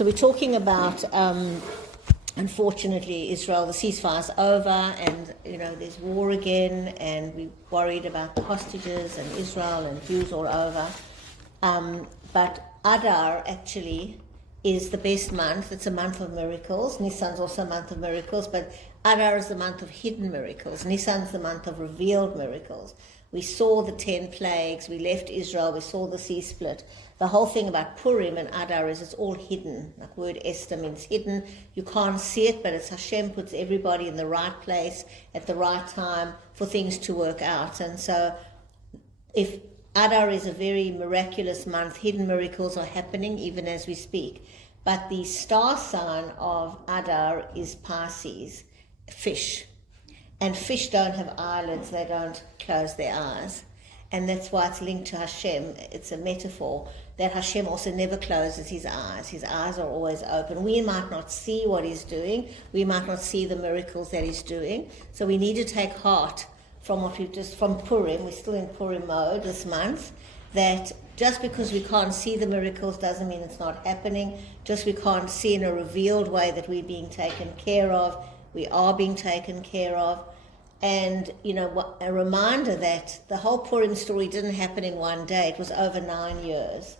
So we're talking about, unfortunately, Israel, the ceasefire's over, and there's war again, and we're worried about the hostages and Israel and Jews all over. But Adar actually is the best month. It's a month of miracles. Nisan's also a month of miracles, but Adar is the month of hidden miracles. Nisan's the month of revealed miracles. We saw the 10 plagues. We left Israel. We saw the sea split. The whole thing about Purim and Adar is it's all hidden. Like word Esther means hidden. You can't see it, but it's Hashem puts everybody in the right place at the right time for things to work out. And so if Adar is a very miraculous month, hidden miracles are happening even as we speak. But the star sign of Adar is Pisces, fish. And fish don't have eyelids, they don't close their eyes. And that's why it's linked to Hashem. It's a metaphor that Hashem also never closes his eyes. His eyes are always open. We might not see what he's doing. We might not see the miracles that he's doing. So we need to take heart from from Purim. We're still in Purim mode this month. That just because we can't see the miracles doesn't mean it's not happening. Just we can't see in a revealed way that we're being taken care of. We are being taken care of. And, a reminder that the whole Purim story didn't happen in one day. It was over 9 years.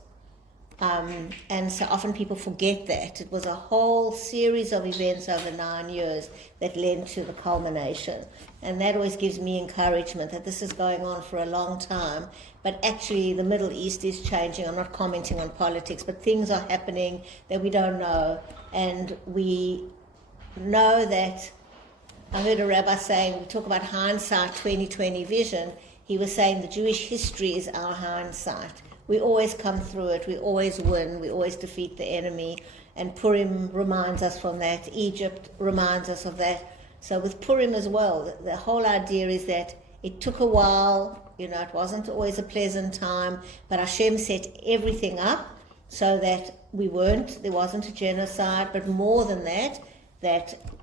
And so often people forget that. It was a whole series of events over 9 years that led to the culmination. And that always gives me encouragement that this is going on for a long time. But actually the Middle East is changing. I'm not commenting on politics, but things are happening that we don't know. And we know that, I heard a rabbi saying, we talk about hindsight 2020 vision. He was saying the Jewish history is our hindsight. We always come through it. We always win. We always defeat the enemy. And Purim reminds us from that. Egypt reminds us of that. So with Purim as well, the whole idea is that it took a while. It wasn't always a pleasant time. But Hashem set everything up so that there wasn't a genocide. But more than that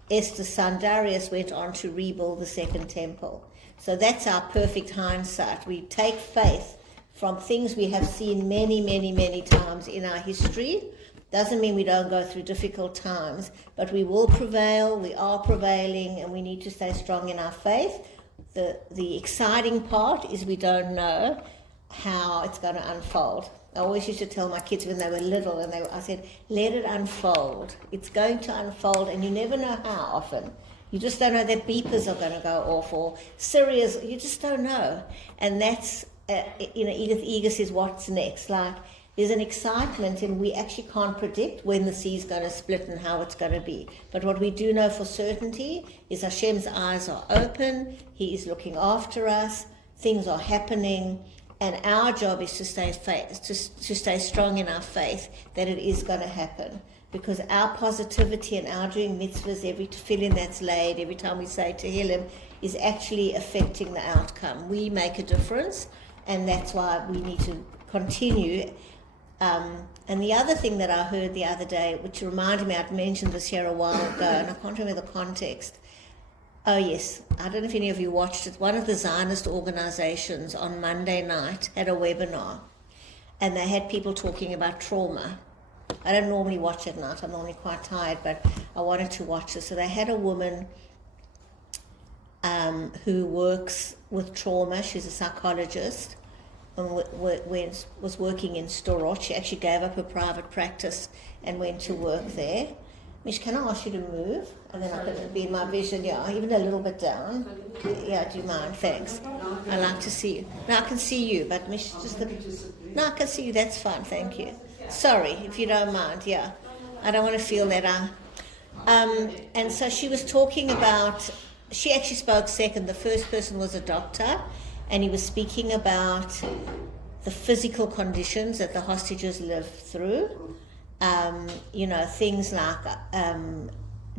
Esther's son Darius went on to rebuild the second temple. So that's our perfect hindsight. We take faith from things we have seen many, many, many times in our history. Doesn't mean we don't go through difficult times, but we will prevail, we are prevailing, and we need to stay strong in our faith. The exciting part is we don't know how it's going to unfold. I always used to tell my kids when they were little, I said, let it unfold. It's going to unfold, and you never know how often. You just don't know that beepers are going to go off, or Syria's, you just don't know. And that's, Edith Eger says, what's next? Like, there's an excitement, and we actually can't predict when the sea's going to split and how it's going to be. But what we do know for certainty is Hashem's eyes are open, he is looking after us, things are happening. And our job is to stay strong in our faith that it is going to happen. Because our positivity and our doing mitzvahs, every tefillin that's laid, every time we say Tehillim, is actually affecting the outcome. We make a difference, and that's why we need to continue. And the other thing that I heard the other day, which reminded me, I'd mentioned this here a while ago, and I can't remember the context. Oh yes, I don't know if any of you watched it. One of the Zionist organizations on Monday night had a webinar, and they had people talking about trauma. I don't normally watch at night, I'm normally quite tired, but I wanted to watch it. So they had a woman who works with trauma. She's a psychologist and was working in Storot. She actually gave up her private practice and went to work there. Mish, can I ask you to move? And then I can be in my vision, even a little bit down. Yeah, do you mind? Thanks. I like to see you. No, I can see you, but Mish, no, I can see you, that's fine, thank you. Sorry, if you don't mind, I don't want to feel that and so she was talking about, she actually spoke second. The first person was a doctor, and he was speaking about the physical conditions that the hostages live through. Things like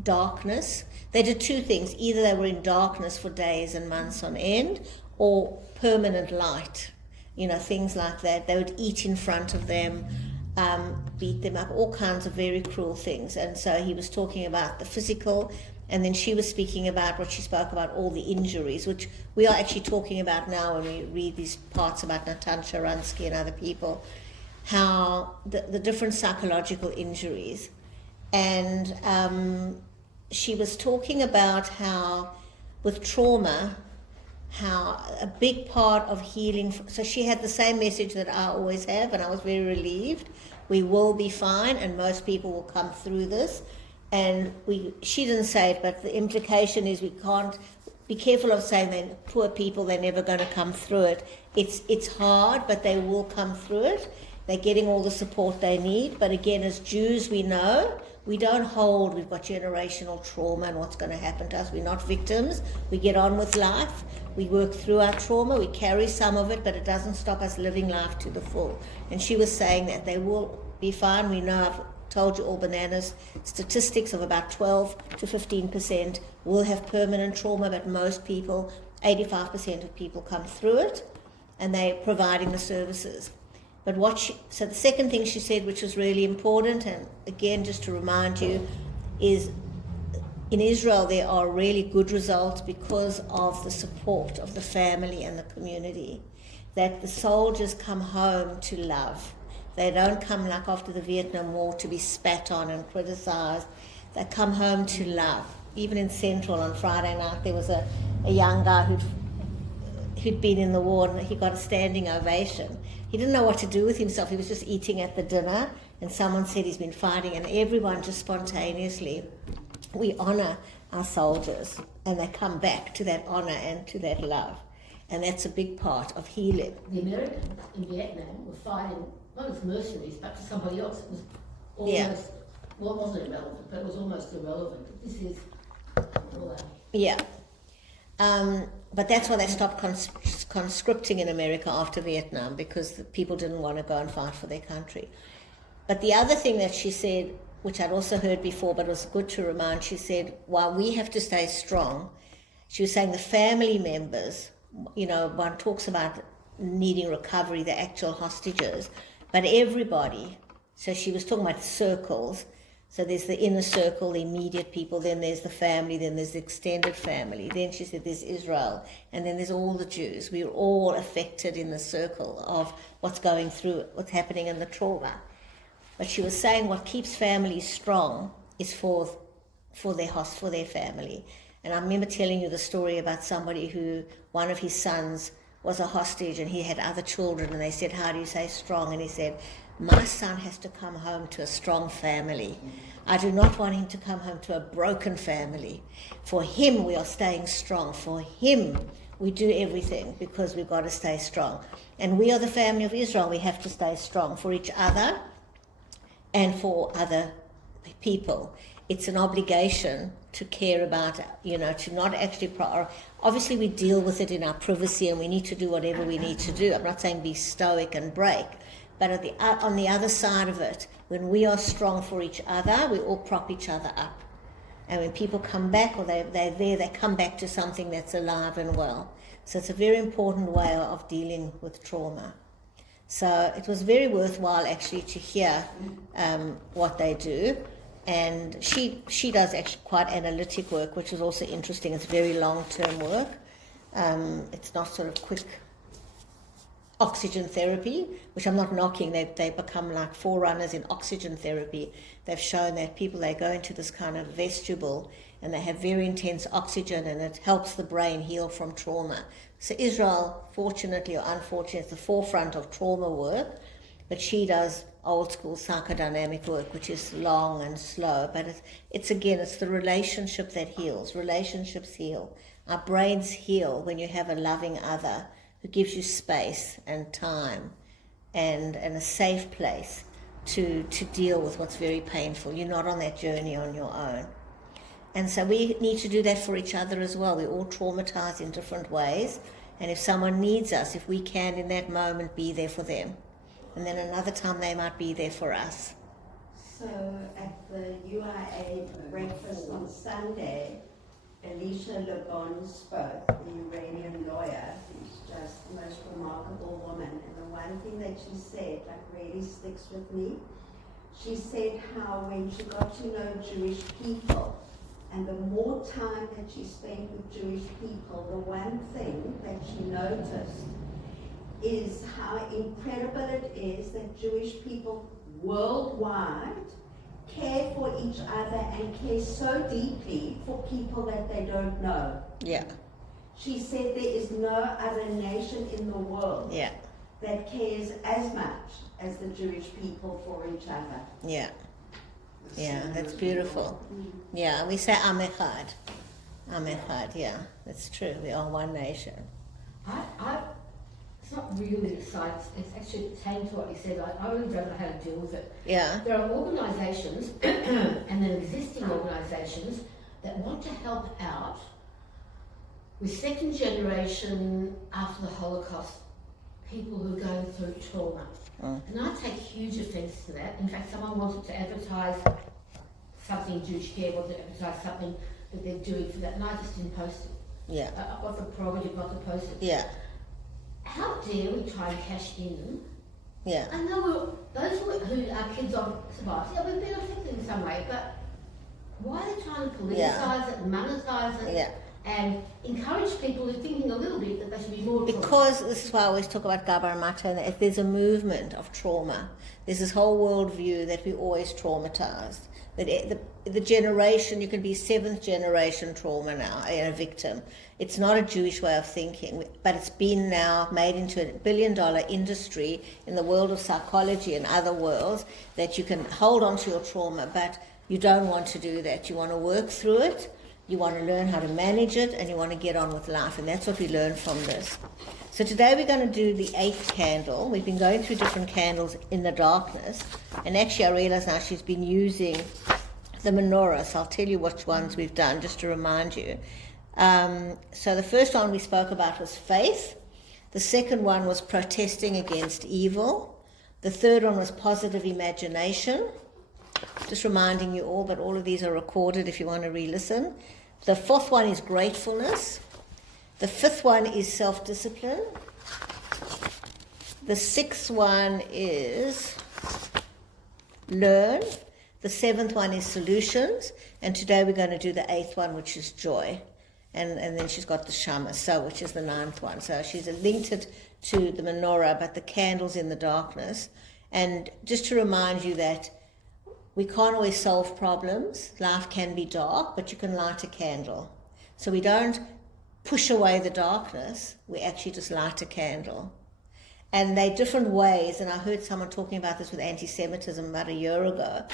darkness. They did two things. Either they were in darkness for days and months on end, or permanent light. Things like that. They would eat in front of them, beat them up, all kinds of very cruel things. And so he was talking about the physical, and then she was speaking about what she spoke about, all the injuries, which we are actually talking about now when we read these parts about Natan Sharansky and other people. How the different psychological injuries. And she was talking about how with trauma, how a big part of healing, so she had the same message that I always have, and I was very relieved. We will be fine, and most people will come through this. And she didn't say it, but the implication is we can't be careful of saying that poor people, they're never going to come through it. It's hard, but they will come through it. They're getting all the support they need. But again, as Jews, we know we don't hold, we've got generational trauma and what's going to happen to us. We're not victims. We get on with life. We work through our trauma. We carry some of it, but it doesn't stop us living life to the full. And she was saying that they will be fine. We know, I've told you all bananas, statistics of about 12 to 15% will have permanent trauma, but most people, 85% of people come through it, and they're providing the services. But so the second thing she said, which was really important, and again, just to remind you, is in Israel there are really good results because of the support of the family and the community, that the soldiers come home to love. They don't come like after the Vietnam War to be spat on and criticized. They come home to love. Even in Central on Friday night, there was a young guy who'd been in the war, and he got a standing ovation. He didn't know what to do with himself. He was just eating at the dinner, and someone said he's been fighting, and everyone just spontaneously, we honor our soldiers, and they come back to that honor and to that love. And that's a big part of healing. The Americans in Vietnam were fighting, not as mercenaries, but for somebody else. It was almost, well, it wasn't irrelevant, but it was almost irrelevant. This is all that. Yeah. But that's why they stopped conscripting in America after Vietnam, because the people didn't want to go and fight for their country. But the other thing that she said, which I'd also heard before, but it was good to remind, she said, while we have to stay strong, she was saying the family members, you know, one talks about needing recovery, the actual hostages, but everybody, so she was talking about circles. So there's the inner circle, the immediate people, then there's the family, then there's the extended family. Then she said there's Israel, and then there's all the Jews. We're all affected in the circle of what's going through, what's happening in the trauma. But she was saying what keeps families strong is for their family. And I remember telling you the story about somebody who, one of his sons was a hostage, and he had other children, and they said, how do you say strong? And he said, my son has to come home to a strong family. I do not want him to come home to a broken family. For him, we are staying strong. For him, we do everything because we've got to stay strong. And we are the family of Israel. We have to stay strong for each other and for other people. It's an obligation to care about, you know, to not actually obviously we deal with it in our privacy, and we need to do whatever we need to do. I'm not saying be stoic and break. But on the other side of it, when we are strong for each other, we all prop each other up. And when people come back, or they're there, they come back to something that's alive and well. So it's a very important way of dealing with trauma. So it was very worthwhile actually to hear what they do. And she does actually quite analytic work, which is also interesting. It's very long-term work. It's not sort of quick oxygen therapy, which I'm not knocking. They become like forerunners in oxygen therapy. They've shown that people, they go into this kind of vestibule and they have very intense oxygen, and it helps the brain heal from trauma. So Israel, fortunately or unfortunately, is the forefront of trauma work, but she does old school psychodynamic work, which is long and slow, but it's the relationship that heals. Relationships heal. Our brains heal when you have a loving other who gives you space and time and a safe place to deal with what's very painful. You're not on that journey on your own. And so we need to do that for each other as well. We're all traumatized in different ways. And if someone needs us, if we can in that moment be there for them, and then another time they might be there for us. So at the UIA breakfast on Sunday, Alicia Lebon spoke, the Iranian lawyer, who's just the most remarkable woman. And the one thing that she said, like, really sticks with me. She said how when she got to know Jewish people, and the more time that she spent with Jewish people, the one thing that she noticed is how incredible it is that Jewish people worldwide care for each other and care so deeply for people that they don't know. Yeah. She said there is no other nation in the world Yeah. that cares as much as the Jewish people for each other. Yeah. Yeah, that's beautiful. Yeah, we say Am Echad. Am Echad, yeah, that's true. We are one nation. It's not really exciting. It's actually saying to what you said. I really don't know how to deal with it. Yeah. There are organisations and then existing organisations that want to help out with second generation after the Holocaust people who are going through trauma. And I take huge offence to that. In fact, someone wanted to advertise something, Jewish Care wanted to advertise something that they're doing for that, and I just didn't post it. Yeah. I've got the prerogative not to post it. Yeah. How dare we try and cash in? Yeah. I know those who are kids on survivors, yeah, we've been affected in some way, but why are they trying to politicise it and monetise it? Yeah. And encourage people who are thinking a little bit that they should be more Because this is why I always talk about Gabar Mata, and that there's a movement of trauma. There's this whole worldview that we're always traumatized. That the generation, you can be 7th generation trauma now, a victim. It's not a Jewish way of thinking, but it's been now made into $1 billion industry in the world of psychology and other worlds, that you can hold on to your trauma, but you don't want to do that. You want to work through it. You want to learn how to manage it, and you want to get on with life, and that's what we learn from this. So today we're going to do the 8th candle. We've been going through different candles in the darkness, and actually I realize now she's been using the menorah, so I'll tell you which ones we've done, just to remind you. So the first one we spoke about was faith. The second one was protesting against evil. The third one was positive imagination. Just reminding you all, but all of these are recorded if you want to re-listen. The fourth one is gratefulness. The fifth one is self-discipline. The sixth one is learn. The 7th one is solutions. And today we're going to do the 8th one, which is joy. And then she's got the Shama, so which is the 9th one. So she's linked it to the menorah, but the candles in the darkness. And just to remind you that we can't always solve problems. Life can be dark, but you can light a candle. So we don't push away the darkness. We actually just light a candle. And they're different ways. And I heard someone talking about this with anti-Semitism about a year ago.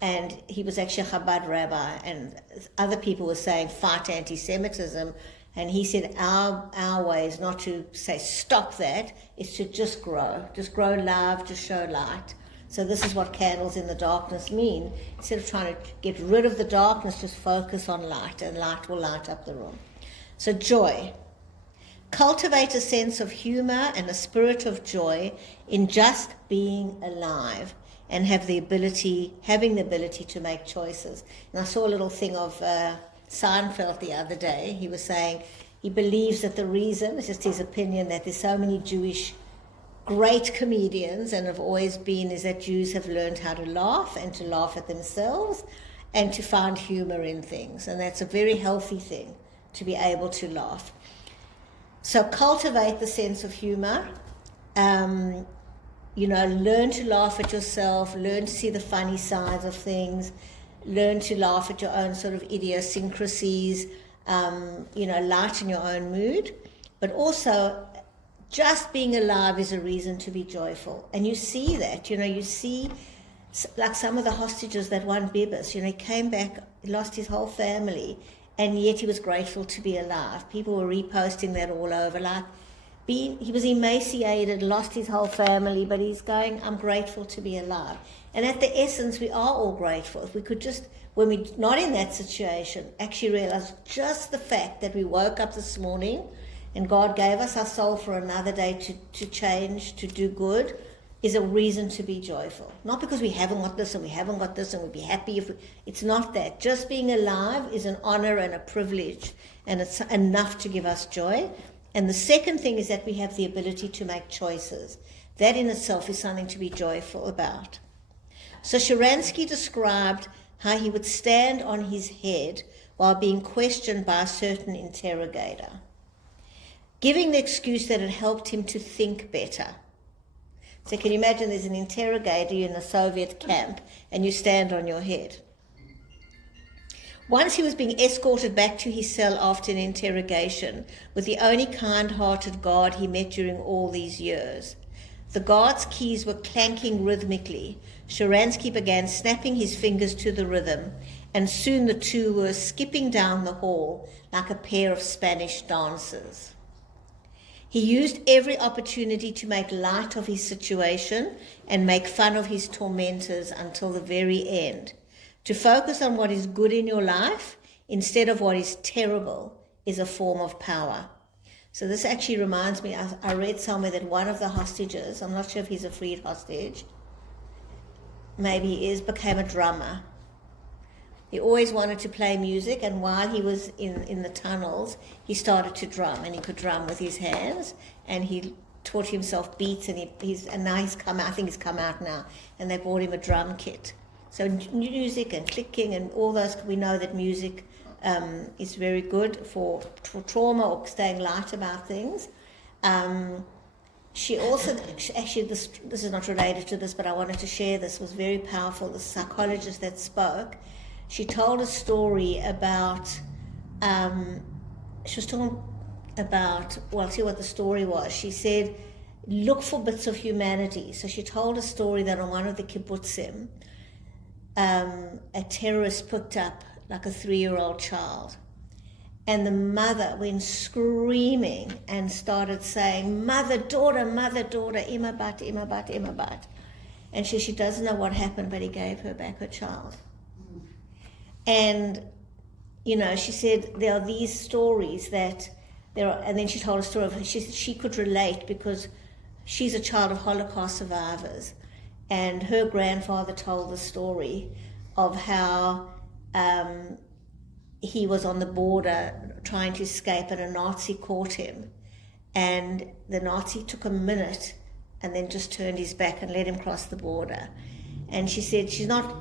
And he was actually a Chabad rabbi. And other people were saying, fight anti-Semitism. And he said, our way is not to say, stop that. It's to just grow. Just grow love, just show light. So this is what candles in the darkness mean. Instead of trying to get rid of the darkness, just focus on light, and light will light up the room. So joy. Cultivate a sense of humor and a spirit of joy in just being alive, and having the ability to make choices. And I saw a little thing of Seinfeld the other day. He was saying he believes that the reason, it's just his opinion, that there's so many Jewish great comedians and have always been, is that Jews have learned how to laugh, and to laugh at themselves, and to find humor in things. And that's a very healthy thing, to be able to laugh. So cultivate the sense of humor. Learn to laugh at yourself, learn to see the funny sides of things, learn to laugh at your own sort of idiosyncrasies, lighten your own mood, but also just being alive is a reason to be joyful. And you see that, you see, like some of the hostages, that one Bibas, he came back, he lost his whole family, and yet he was grateful to be alive. People were reposting that all over, he was emaciated, lost his whole family, but he's going, I'm grateful to be alive. And at the essence, we are all grateful. If we could just, when we're not in that situation, actually realize just the fact that we woke up this morning and God gave us our soul for another day to change, to do good, is a reason to be joyful. Not because we haven't got this and we haven't got this and we'd be happy if it's not that. Just being alive is an honor and a privilege, and it's enough to give us joy. And the second thing is that we have the ability to make choices. That in itself is something to be joyful about. So Sharansky described how he would stand on his head while being questioned by a certain interrogator, giving the excuse that it helped him to think better. So can you imagine there's an interrogator in a Soviet camp and you stand on your head? Once he was being escorted back to his cell after an interrogation with the only kind-hearted guard he met during all these years. The guard's keys were clanking rhythmically. Sharansky began snapping his fingers to the rhythm, and soon the two were skipping down the hall like a pair of Spanish dancers. He used every opportunity to make light of his situation and make fun of his tormentors until the very end. To focus on what is good in your life instead of what is terrible is a form of power. So this actually reminds me, I read somewhere that one of the hostages, I'm not sure if he's a freed hostage, maybe he is, became a drummer. He always wanted to play music, and while he was in the tunnels, he started to drum, and he could drum with his hands, and he taught himself beats, and now he's come out, I think he's come out now, and they bought him a drum kit. So music and clicking and all those, we know that music is very good for trauma or staying light about things. She also, actually this is not related to this, but I wanted to share this, was very powerful, the psychologist that spoke. She told a story about, she was talking about, well, I'll tell you what the story was. She said, look for bits of humanity. So she told a story that on one of the kibbutzim, a terrorist picked up like a 3-year-old child. And the mother went screaming and started saying, mother, daughter, ima bat, ima bat, ima bat. And she doesn't know what happened, but he gave her back her child. And, you know, she said there are these stories that there are, and then she told a story of her. She could relate because she's a child of Holocaust survivors. And her grandfather told the story of how he was on the border trying to escape and a Nazi caught him. And the Nazi took a minute and then just turned his back and let him cross the border. And she said she's not,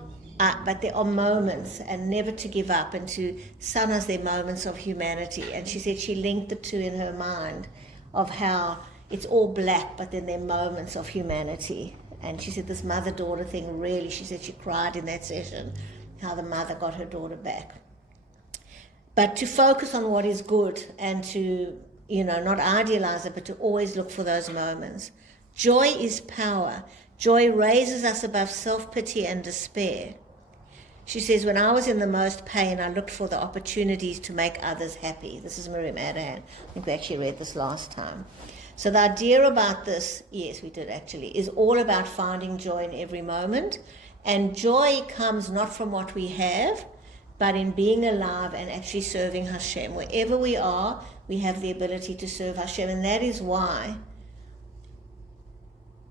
but there are moments, and never to give up, and to sometimes there are moments of humanity. And she said she linked the two in her mind of how it's all black, but then there are moments of humanity. And she said this mother-daughter thing really, she said she cried in that session, how the mother got her daughter back. But to focus on what is good and to, you know, not idealize it, but to always look for those moments. Joy is power. Joy raises us above self-pity and despair. She says, when I was in the most pain, I looked for the opportunities to make others happy. This is Miriam Adahan. I think we actually read this last time. So the idea about this, yes, we did actually, is all about finding joy in every moment. And joy comes not from what we have, but in being alive and actually serving Hashem. Wherever we are, we have the ability to serve Hashem. And that is why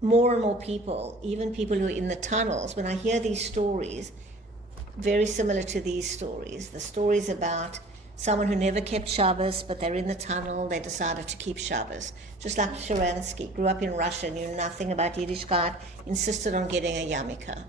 more and more people, even people who are in the tunnels, when I hear these stories, very similar to these stories, the stories about someone who never kept Shabbos, but they're in the tunnel, they decided to keep Shabbos. Just like Sharansky, grew up in Russia, knew nothing about Yiddishkeit, insisted on getting a yarmulke.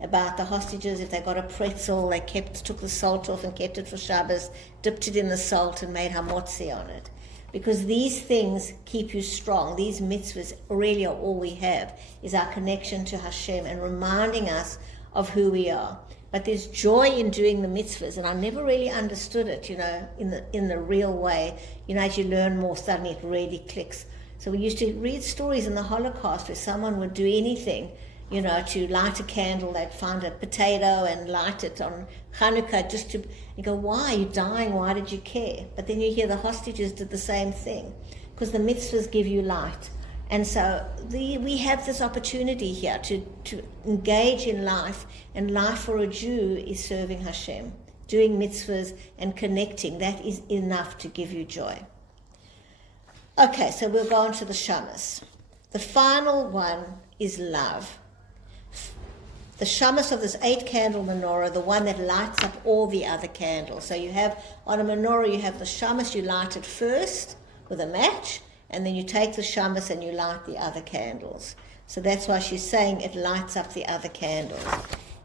About the hostages, if they got a pretzel, they took the salt off and kept it for Shabbos, dipped it in the salt and made hamotzi on it. Because these things keep you strong. These mitzvahs really are all we have, is our connection to Hashem and reminding us of who we are. But there's joy in doing the mitzvahs, and I never really understood it, you know, in the real way. You know, as you learn more, suddenly it really clicks. So we used to read stories in the Holocaust where someone would do anything, you know, to light a candle. They'd find a potato and light it on Hanukkah just to, you go, why are you dying? Why did you care? But then you hear the hostages did the same thing, because the mitzvahs give you light. And so we have this opportunity here to engage in life, and life for a Jew is serving Hashem, doing mitzvahs and connecting. That is enough to give you joy. Okay, so we'll go on to the shamas. The final one is love. The shamas of this 8-candle menorah, the one that lights up all the other candles. So you have, on a menorah, you have the shamas, you light it first with a match, and then you take the shamas and you light the other candles. So that's why she's saying it lights up the other candles.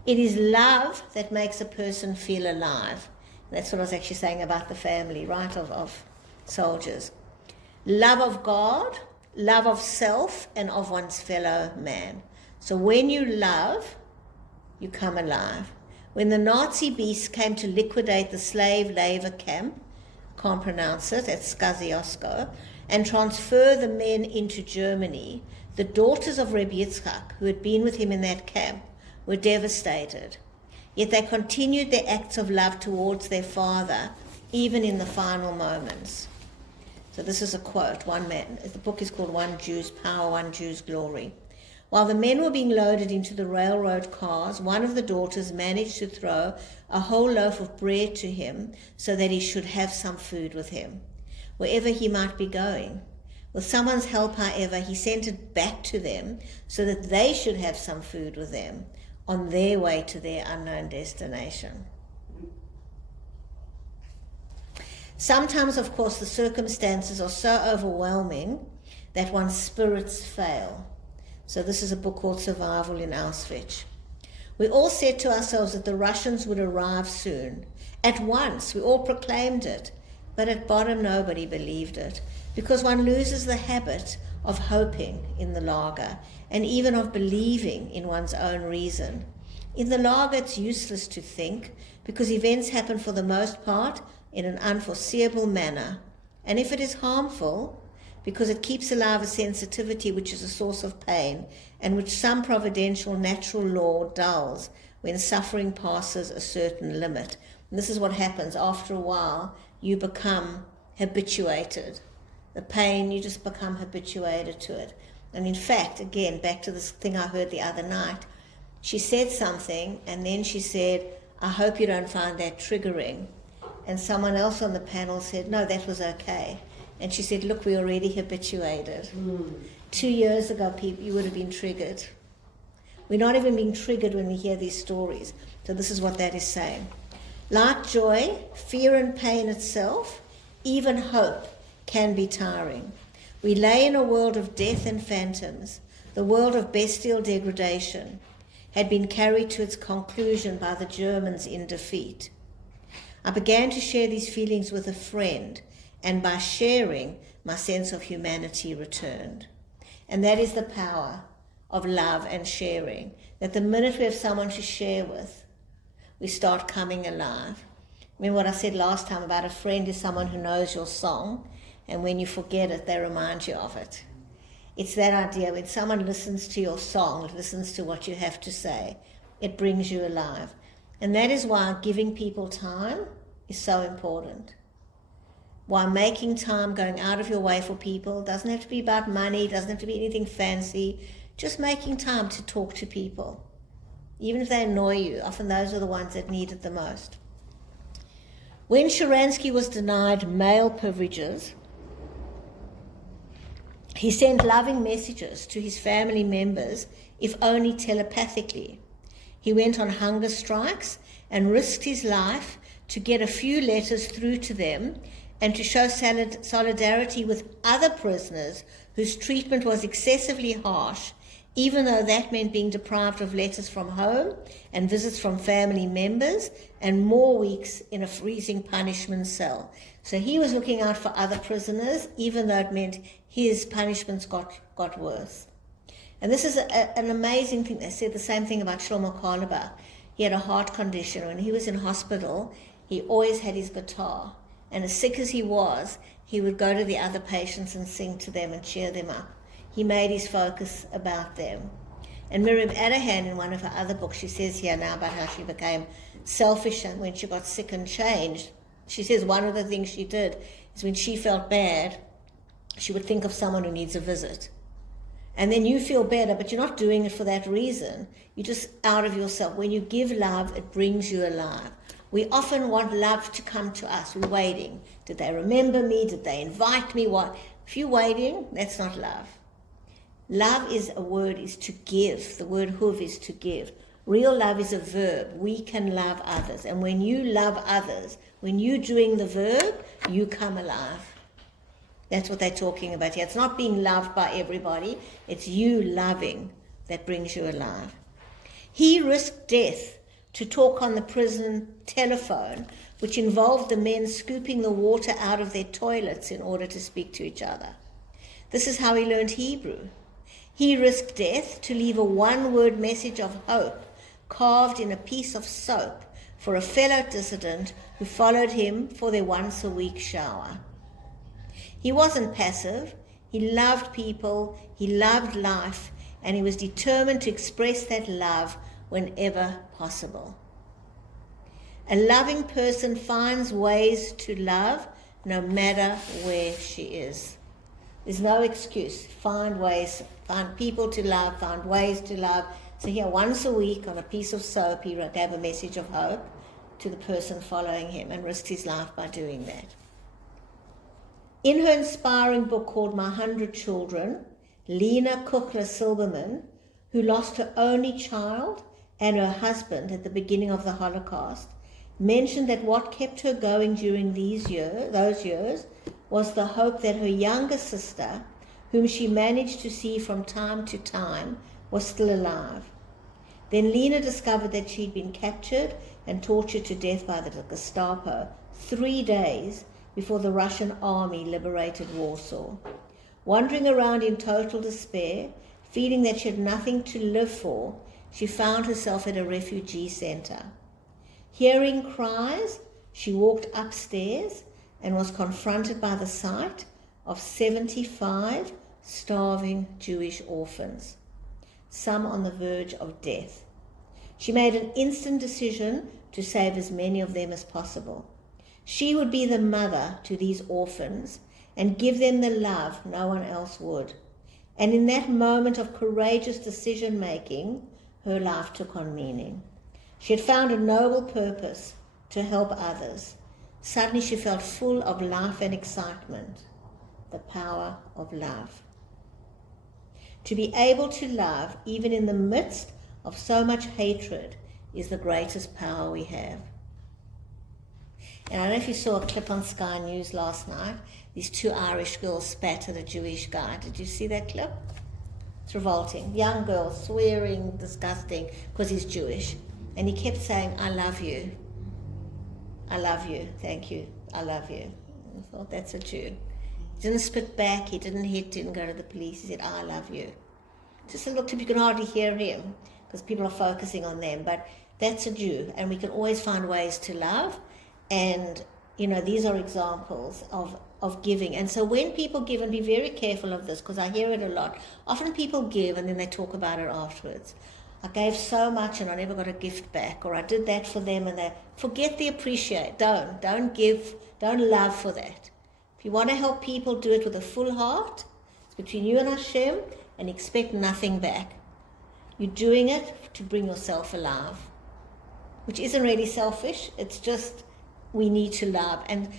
It is love that makes a person feel alive. That's what I was actually saying about the family, right, of soldiers. Love of God love of self and of one's fellow man. So when you love, you come alive. When the Nazi beasts came to liquidate the slave labor camp, can't pronounce it, at Skaziosko, and transfer the men into Germany, the daughters of Reb Yitzchak, who had been with him in that camp, were devastated. Yet they continued their acts of love towards their father, even in the final moments. So this is a quote, one man, the book is called One Jew's Power, One Jew's Glory. While the men were being loaded into the railroad cars, one of the daughters managed to throw a whole loaf of bread to him so that he should have some food with him, wherever he might be going. With someone's help, however, he sent it back to them so that they should have some food with them on their way to their unknown destination. Sometimes, of course, the circumstances are so overwhelming that one's spirits fail. So this is a book called Survival in Auschwitz. We all said to ourselves that the Russians would arrive soon. At once, we all proclaimed it. But at bottom, nobody believed it, because one loses the habit of hoping in the lager, and even of believing in one's own reason. In the lager, it's useless to think, because events happen for the most part in an unforeseeable manner. And if it is harmful, because it keeps alive a sensitivity which is a source of pain, and which some providential natural law dulls when suffering passes a certain limit. And this is what happens. After a while, you become habituated. The pain, you just become habituated to it. And in fact, again, back to this thing I heard the other night, she said something, and then she said, I hope you don't find that triggering. And someone else on the panel said, no, that was okay. And she said, look, we're already habituated. 2 years ago, people, you would have been triggered. We're not even being triggered when we hear these stories. So this is what that is saying. Like joy, fear and pain itself, even hope can be tiring. We lay in a world of death and phantoms. The world of bestial degradation had been carried to its conclusion by the Germans in defeat. I began to share these feelings with a friend, and by sharing, my sense of humanity returned. And that is the power of love and sharing, that the minute we have someone to share with, we start coming alive. Remember what I said last time about a friend is someone who knows your song, and when you forget it, they remind you of it. It's that idea, when someone listens to your song, listens to what you have to say, it brings you alive. And that is why giving people time is so important. Why making time, going out of your way for people, doesn't have to be about money, doesn't have to be anything fancy, just making time to talk to people. Even if they annoy you, often those are the ones that need it the most. When Sharansky was denied male privileges, he sent loving messages to his family members, if only telepathically. He went on hunger strikes and risked his life to get a few letters through to them and to show solidarity with other prisoners whose treatment was excessively harsh, even though that meant being deprived of letters from home and visits from family members and more weeks in a freezing punishment cell. So he was looking out for other prisoners, even though it meant his punishments got worse. And this is an amazing thing. They said the same thing about Shlomo Carlebach. He had a heart condition. When he was in hospital, he always had his guitar. And as sick as he was, he would go to the other patients and sing to them and cheer them up. He made his focus about them. And Miriam Adahan, in one of her other books, she says here now about how she became selfish and when she got sick and changed. She says one of the things she did is when she felt bad, she would think of someone who needs a visit. And then you feel better, but you're not doing it for that reason. You're just out of yourself. When you give love, it brings you alive. We often want love to come to us. We're waiting. Did they remember me? Did they invite me? What? If you're waiting, that's not love. Love is a word, is to give. The word huv is to give. Real love is a verb. We can love others. And when you love others, when you're doing the verb, you come alive. That's what they're talking about here. It's not being loved by everybody. It's you loving that brings you alive. He risked death to talk on the prison telephone, which involved the men scooping the water out of their toilets in order to speak to each other. This is how he learned Hebrew. He risked death to leave a one-word message of hope carved in a piece of soap for a fellow dissident who followed him for their once-a-week shower. He wasn't passive. He loved people, he loved life, and he was determined to express that love whenever possible. A loving person finds ways to love no matter where she is. There's no excuse. Find ways, find people to love, find ways to love. So here, once a week on a piece of soap, he gave a message of hope to the person following him and risked his life by doing that. In her inspiring book called My 100 Children, Lena Kuchler-Silberman, who lost her only child and her husband at the beginning of the Holocaust, mentioned that what kept her going during those years was the hope that her younger sister, whom she managed to see from time to time, was still alive. Then Lena discovered that she'd been captured and tortured to death by the Gestapo 3 days before the Russian army liberated Warsaw. Wandering around in total despair, feeling that she had nothing to live for, she found herself at a refugee center. Hearing cries, she walked upstairs and was confronted by the sight of 75 starving Jewish orphans, some on the verge of death. She made an instant decision to save as many of them as possible. She would be the mother to these orphans and give them the love no one else would. And in that moment of courageous decision-making, her life took on meaning. She had found a noble purpose to help others. Suddenly she felt full of life and excitement, the power of love. To be able to love, even in the midst of so much hatred, is the greatest power we have. And I don't know if you saw a clip on Sky News last night. These 2 Irish girls spat at a Jewish guy. Did you see that clip? It's revolting. Young girls swearing, disgusting, because he's Jewish. And he kept saying, I love you. I love you. Thank you. I love you. I thought, that's a Jew. He didn't spit back. He didn't hit, didn't go to the police. He said, I love you. Just a little tip. You can hardly hear him because people are focusing on them. But that's a Jew. And we can always find ways to love. And, you know, these are examples of giving. And so when people give, and be very careful of this, because I hear it a lot, often people give and then they talk about it afterwards. I gave so much and I never got a gift back, or I did that for them and they forget the appreciate. Don't give, don't love for that. If you want to help people, do it with a full heart. It's between you and Hashem, and expect nothing back. You're doing it to bring yourself alive, which isn't really selfish. It's just we need to love. And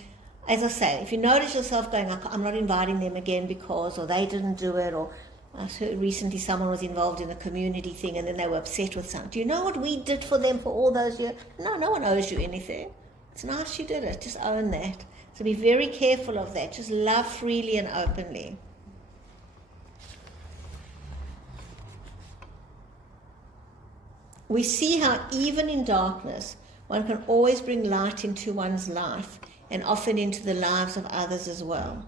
as I say, if you notice yourself going, I'm not inviting them again because, or they didn't do it, or I heard recently someone was involved in a community thing and then they were upset with something. Do you know what we did for them for all those years? No one owes you anything. It's nice you did it. Just own that. So be very careful of that. Just love freely and openly. We see how even in darkness, one can always bring light into one's life and often into the lives of others as well.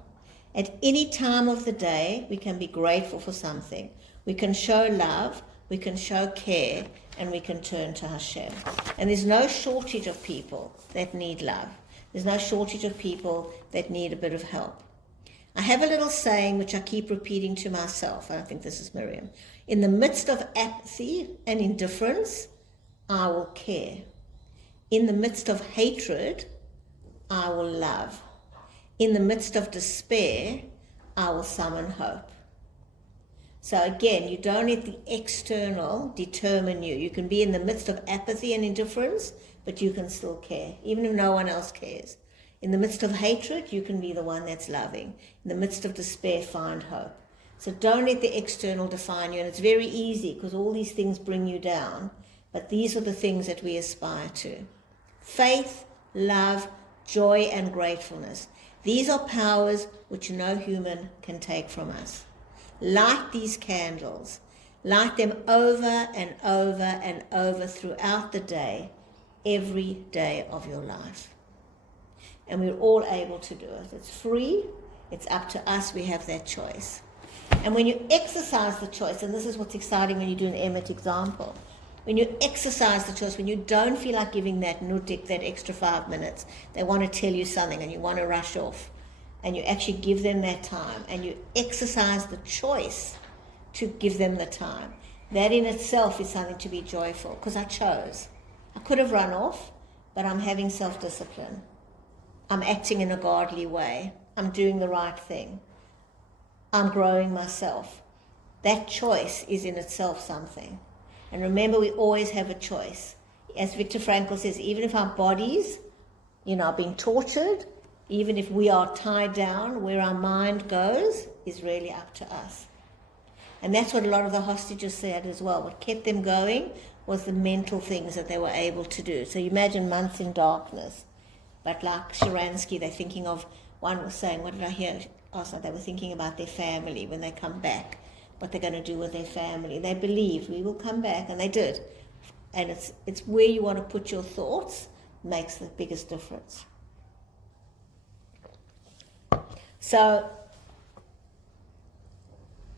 At any time of the day, we can be grateful for something. We can show love, we can show care, and we can turn to Hashem. And there's no shortage of people that need love. There's no shortage of people that need a bit of help. I have a little saying which I keep repeating to myself. I think this is Miriam. In the midst of apathy and indifference, I will care. In the midst of hatred, I will love. In the midst of despair, I will summon hope. So again, you don't let the external determine you. You can be in the midst of apathy and indifference, but you can still care, even if no one else cares. In the midst of hatred, you can be the one that's loving. In the midst of despair, find hope. So don't let the external define you. And it's very easy because all these things bring you down. But these are the things that we aspire to. Faith, love, joy, and gratefulness. These are powers which no human can take from us. Light these candles. Light them over and over and over throughout the day, every day of your life. And we're all able to do it. It's free. It's up to us. We have that choice. And when you exercise the choice, and this is what's exciting when you do an Emmett example, when you exercise the choice, when you don't feel like giving that nuttik that extra 5 minutes, they want to tell you something and you want to rush off, and you actually give them that time, and you exercise the choice to give them the time, that in itself is something to be joyful, because I chose. I could have run off, but I'm having self-discipline. I'm acting in a godly way. I'm doing the right thing. I'm growing myself. That choice is in itself something. And remember, we always have a choice. As Viktor Frankl says, even if our bodies, are being tortured, even if we are tied down, where our mind goes is really up to us. And that's what a lot of the hostages said as well. What kept them going was the mental things that they were able to do. So you imagine months in darkness. But like Sharansky, they're thinking of, one was saying, what did I hear? Also, they were thinking about their family when they come back, what they're going to do with their family. They believed we will come back, and they did. And it's where you want to put your thoughts makes the biggest difference. So,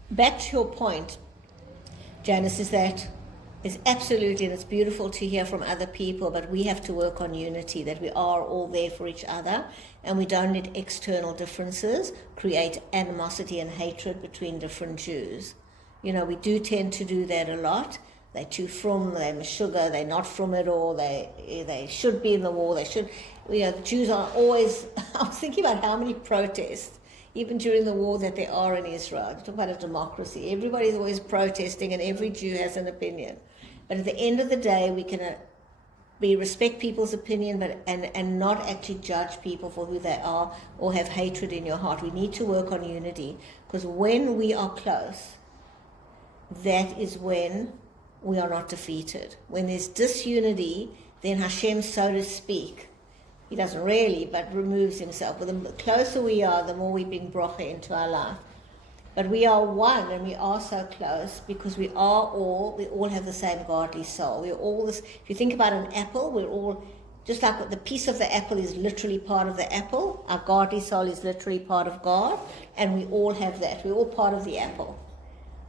back to your point, Janice, is that it's absolutely, and it's beautiful to hear from other people, but we have to work on unity, that we are all there for each other, and we don't let external differences create animosity and hatred between different Jews. We do tend to do that a lot. They're too frum, they're sugar, they're not from it all, they should be in the war, the Jews are always, I was thinking about how many protests, even during the war, that there are in Israel. You talk about a democracy. Everybody's always protesting, and every Jew has an opinion. But at the end of the day, we respect people's opinion, but and not actually judge people for who they are or have hatred in your heart. We need to work on unity, because when we are close, that is when we are not defeated. When there's disunity, then Hashem, so to speak, he doesn't really, but removes himself. But the closer we are, the more we bring bracha into our life. But we are one, and we are so close because we all have the same godly soul. We're all this. If you think about an apple, we're all, just like the piece of the apple is literally part of the apple, our godly soul is literally part of God, and we all have that. We're all part of the apple.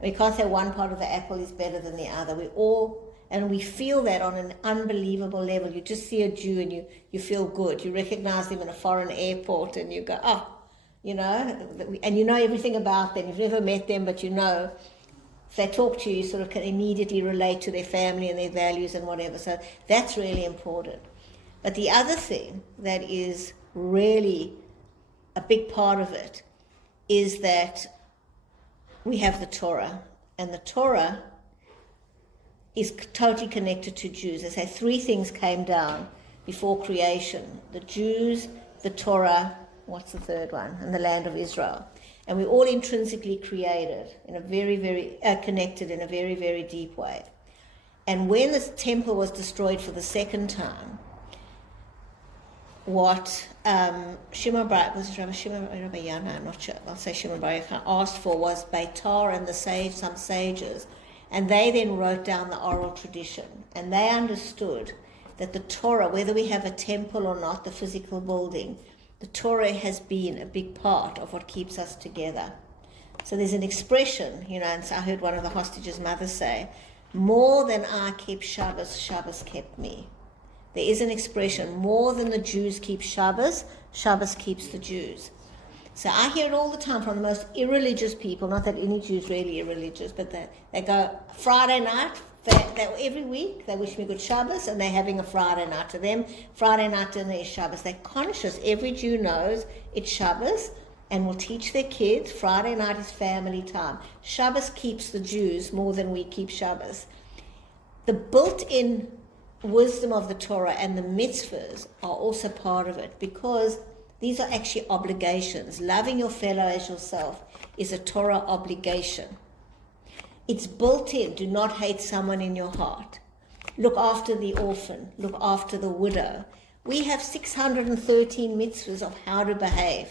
We can't say one part of the apple is better than the other. We all, and we feel that on an unbelievable level. You just see a Jew and you feel good. You recognize them in a foreign airport and you go, and you know everything about them. You've never met them, but if they talk to you, you sort of can immediately relate to their family and their values and whatever. So that's really important. But the other thing that is really a big part of it is that we have the Torah. And the Torah is totally connected to Jews. They say 3 things came down before creation. The Jews, the Torah, what's the third one? And the land of Israel. And we're all intrinsically created in a very, very, connected in a very, very deep way. And when the temple was destroyed for the second time, what Shimon Bar Yochai, I'm not sure, I'll say Shimon Bar Yochai asked for was Beitar and some sages. And they then wrote down the oral tradition. And they understood that the Torah, whether we have a temple or not, the physical building, the Torah has been a big part of what keeps us together. So there's an expression, and so I heard one of the hostages' mothers say, more than I kept Shabbos, Shabbos kept me. There is an expression, more than the Jews keep Shabbos, Shabbos keeps the Jews. So I hear it all the time from the most irreligious people, not that any Jew's really irreligious, but they go, Friday night, every week, they wish me good Shabbos, and they're having a Friday night to them. Friday night dinner is Shabbos. They're conscious. Every Jew knows it's Shabbos, and will teach their kids Friday night is family time. Shabbos keeps the Jews more than we keep Shabbos. The built-in wisdom of the Torah and the mitzvahs are also part of it, because these are actually obligations. Loving your fellow as yourself is a Torah obligation. It's built in. Do not hate someone in your heart. Look after the orphan. Look after the widow. We have 613 mitzvahs of how to behave.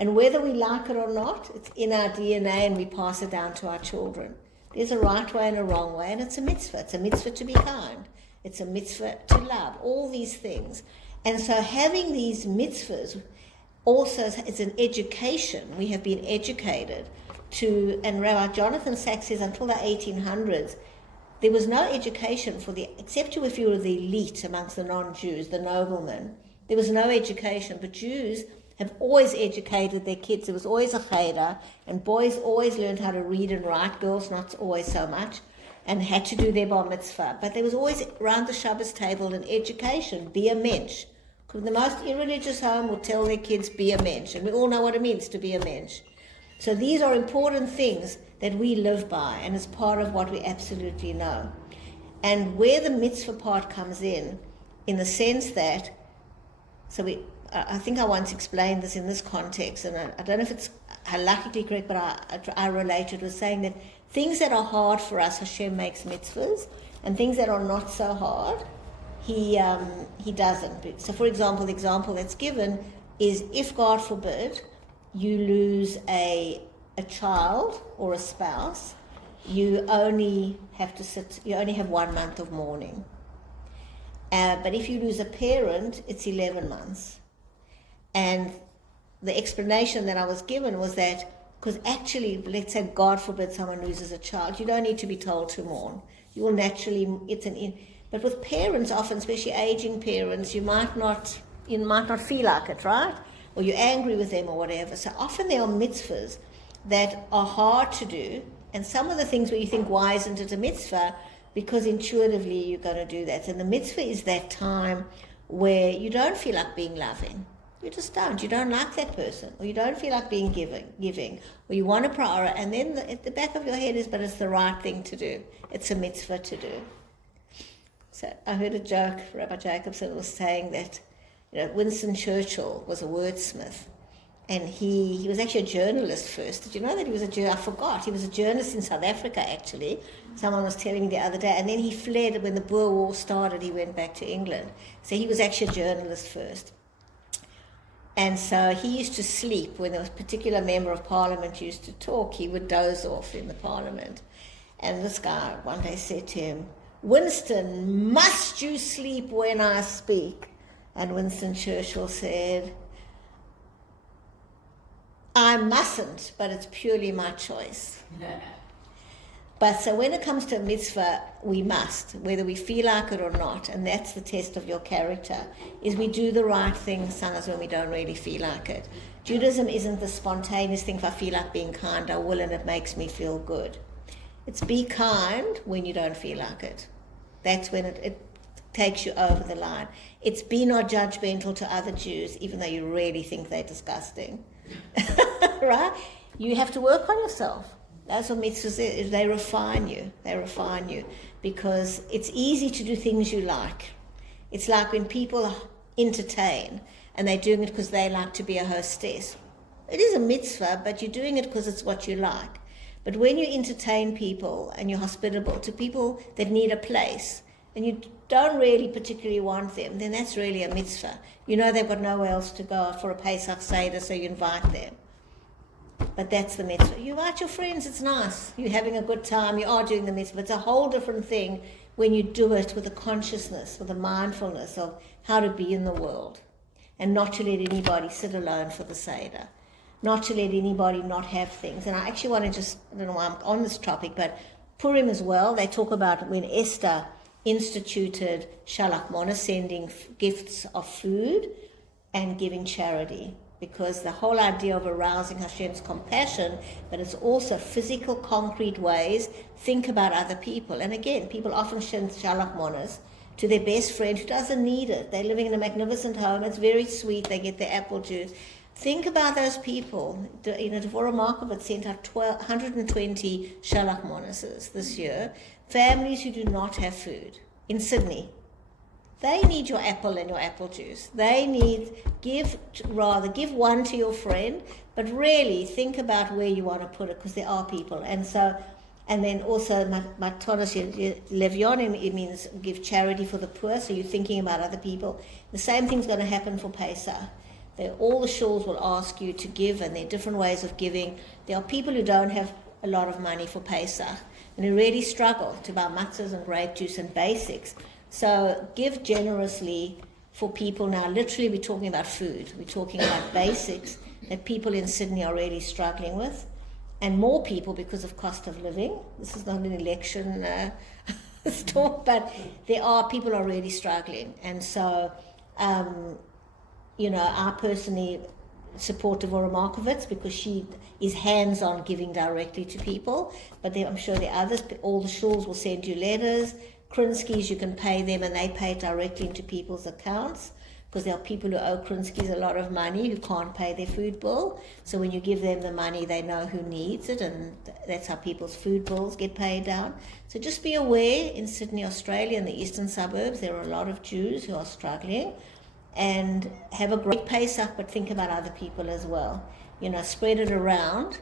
And whether we like it or not, it's in our DNA and we pass it down to our children. There's a right way and a wrong way, and it's a mitzvah. It's a mitzvah to be kind. It's a mitzvah to love. All these things. And so having these mitzvahs also is an education. We have been educated and Rabbi Jonathan Sachs says until the 1800s, there was no education except if you were the elite amongst the non-Jews, the noblemen. There was no education, but Jews have always educated their kids. There was always a cheder, and boys always learned how to read and write, girls not always so much, and had to do their bar mitzvah. But there was always around the Shabbos table an education, be a mensch. Because the most irreligious home will tell their kids, be a mensch, and we all know what it means to be a mensch. So these are important things that we live by, and it's part of what we absolutely know. And where the mitzvah part comes in the sense that, I think I once explained this in this context, and I don't know if it's halakhically correct, but I relate it with saying that things that are hard for us, Hashem makes mitzvahs, and things that are not so hard, He doesn't. So, for example, the example that's given is if, God forbid, you lose a child or a spouse, you only have 1 month of mourning. But if you lose a parent, it's 11 months. And the explanation that I was given was that, because actually, let's say, God forbid, someone loses a child, you don't need to be told to mourn. You will naturally, but with parents often, especially aging parents, you might not feel like it, right? Or you're angry with them or whatever. So often there are mitzvahs that are hard to do, and some of the things where you think, why isn't it a mitzvah? Because intuitively you're going to do that. And the mitzvah is that time where you don't feel like being loving. You just don't. You don't like that person, or you don't feel like being giving, or you want to prioritize. And then at the back of your head is, but it's the right thing to do. It's a mitzvah to do. So I heard a joke. Rabbi Jacobson was saying that, Winston Churchill was a wordsmith, and he was actually a journalist first. Did you know that he was a journalist? I forgot. He was a journalist in South Africa, actually. Someone was telling me the other day. And then he fled when the Boer War started. He went back to England. So he was actually a journalist first. And so he used to sleep when there was a particular member of Parliament used to talk. He would doze off in the Parliament. And this guy one day said to him, "Winston, must you sleep when I speak?" And Winston Churchill said, "I mustn't, but it's purely my choice." But so when it comes to a mitzvah, we must, whether we feel like it or not, and that's the test of your character, is we do the right thing sometimes when we don't really feel like it. Judaism isn't the spontaneous thing, if I feel like being kind, I will, and it makes me feel good. It's be kind when you don't feel like it. That's when it takes you over the line. It's be not judgmental to other Jews, even though you really think they're disgusting. Right? You have to work on yourself. That's what mitzvahs is. They refine you. They refine you. Because it's easy to do things you like. It's like when people entertain, and they're doing it because they like to be a hostess. It is a mitzvah, but you're doing it because it's what you like. But when you entertain people and you're hospitable to people that need a place, and you don't really particularly want them, then that's really a mitzvah. You know they've got nowhere else to go for a Pesach Seder, so you invite them. But that's the mitzvah. You invite your friends, it's nice. You're having a good time, you are doing the mitzvah. It's a whole different thing when you do it with a consciousness, with a mindfulness of how to be in the world. And not to let anybody sit alone for the Seder. Not to let anybody not have things. And I actually want to just, I don't know why I'm on this topic, but Purim as well, they talk about when Esther instituted Shalach Mona, sending gifts of food and giving charity. Because the whole idea of arousing Hashem's compassion, but it's also physical, concrete ways, think about other people. And again, people often send Shalach Monas to their best friend who doesn't need it. They're living in a magnificent home, it's very sweet, they get their apple juice. Think about those people. Devorah Markovitz sent out 120 Shalach Monases this year. Families who do not have food in Sydney. They need your apple and your apple juice. They need, give one to your friend, but really think about where you want to put it, because there are people. And then also, Matonos Levionim, it means give charity for the poor, so you're thinking about other people. The same thing's going to happen for Pesach. All the shuls will ask you to give, and there are different ways of giving. There are people who don't have a lot of money for Pesach, and who really struggle to buy matzahs and grape juice and basics. So give generously for people now. Literally, we're talking about food. We're talking about basics that people in Sydney are really struggling with. and more people because of cost of living. This is not an election talk, but people are really struggling. And so, I personally supportive of Markovitz because she is hands-on giving directly to people, but I'm sure the others, all the shuls will send you letters. Krinskis, you can pay them and they pay it directly into people's accounts, because there are people who owe Krinskis a lot of money who can't pay their food bill. So when you give them the money, they know who needs it, and that's how people's food bills get paid down. So just be aware, in Sydney, Australia, in the eastern suburbs, there are a lot of Jews who are struggling, and have a great Pesach, but think about other people as well. Spread it around,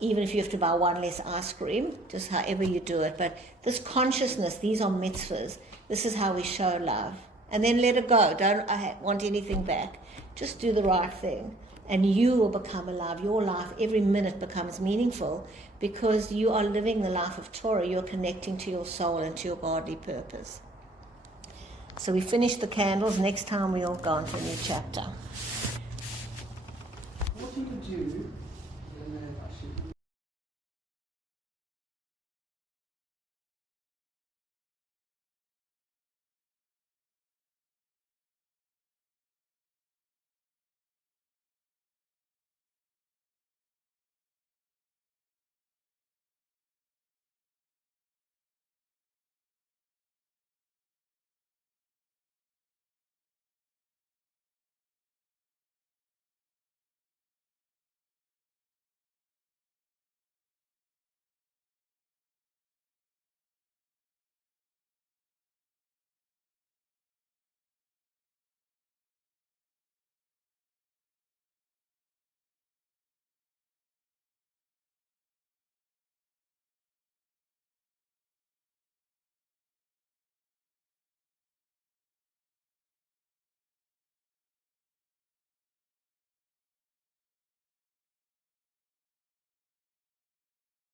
even if you have to buy one less ice cream, just however you do it. But this consciousness, these are mitzvahs. This is how we show love. And then let it go. Don't want anything back. Just do the right thing. And you will become alive. Your life, every minute becomes meaningful because you are living the life of Torah. You're connecting to your soul and to your godly purpose. So we finished the candles. Next time we'll go on to a new chapter. What do you do